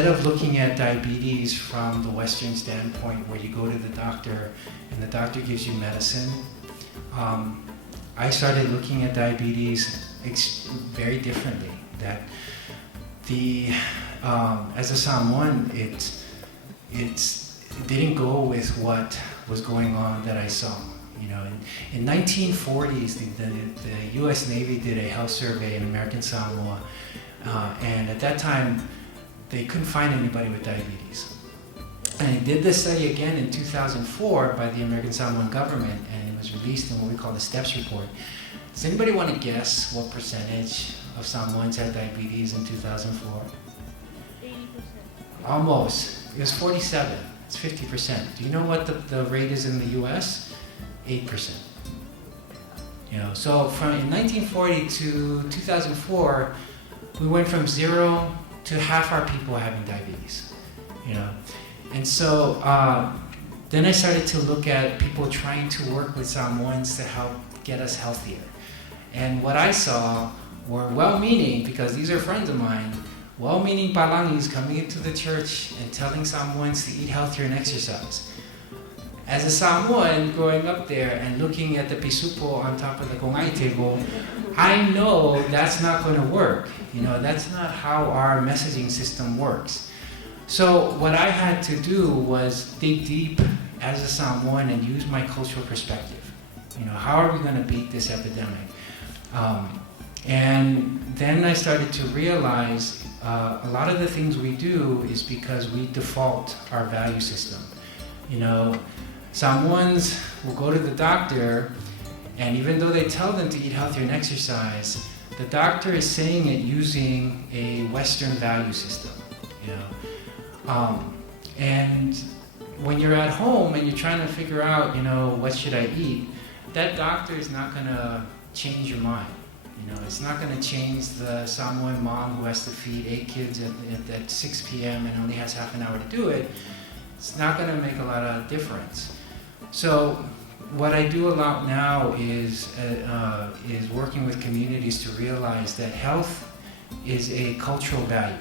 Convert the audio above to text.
instead of looking at diabetes from the Western standpoint where you go to the doctor and the doctor gives you medicine, I started looking at diabetes very differently. That as a Samoan, it didn't go with what was going on that I saw. You know, in 1940s, the U.S. Navy did a health survey in American Samoa, and at that time, they couldn't find anybody with diabetes. And they did this study again in 2004 by the American Samoan government, and it was released in what we call the STEPS report. Does anybody want to guess what percentage of Samoans had diabetes in 2004? 80%. Almost. It was 47. It's 50%. Do you know what the rate is in the U.S.? 8%. You know, so in 1940 to 2004, we went from 0 to half our people having diabetes. You know, and so then I started to look at people trying to work with Samoans to help get us healthier. And what I saw were well-meaning, because these are friends of mine, well-meaning palangis coming into the church and telling Samoans to eat healthier and exercise. As a Samoan growing up there and looking at the pisupo on top of the kongai table, I know that's not going to work. You know, that's not how our messaging system works. So what I had to do was dig deep as a Samoan and use my cultural perspective. You know, how are we going to beat this epidemic? And then I started to realize a lot of the things we do is because we default our value system. You know, Samoans will go to the doctor, and even though they tell them to eat healthier and exercise, the doctor is saying it using a Western value system. You know, and when you're at home and you're trying to figure out, you know, what should I eat, that doctor is not going to change your mind. You know, it's not going to change the Samoan mom who has to feed 8 kids at 6 p.m. and only has half an hour to do it. It's not going to make a lot of difference. So what I do a lot now is working with communities to realize that health is a cultural value.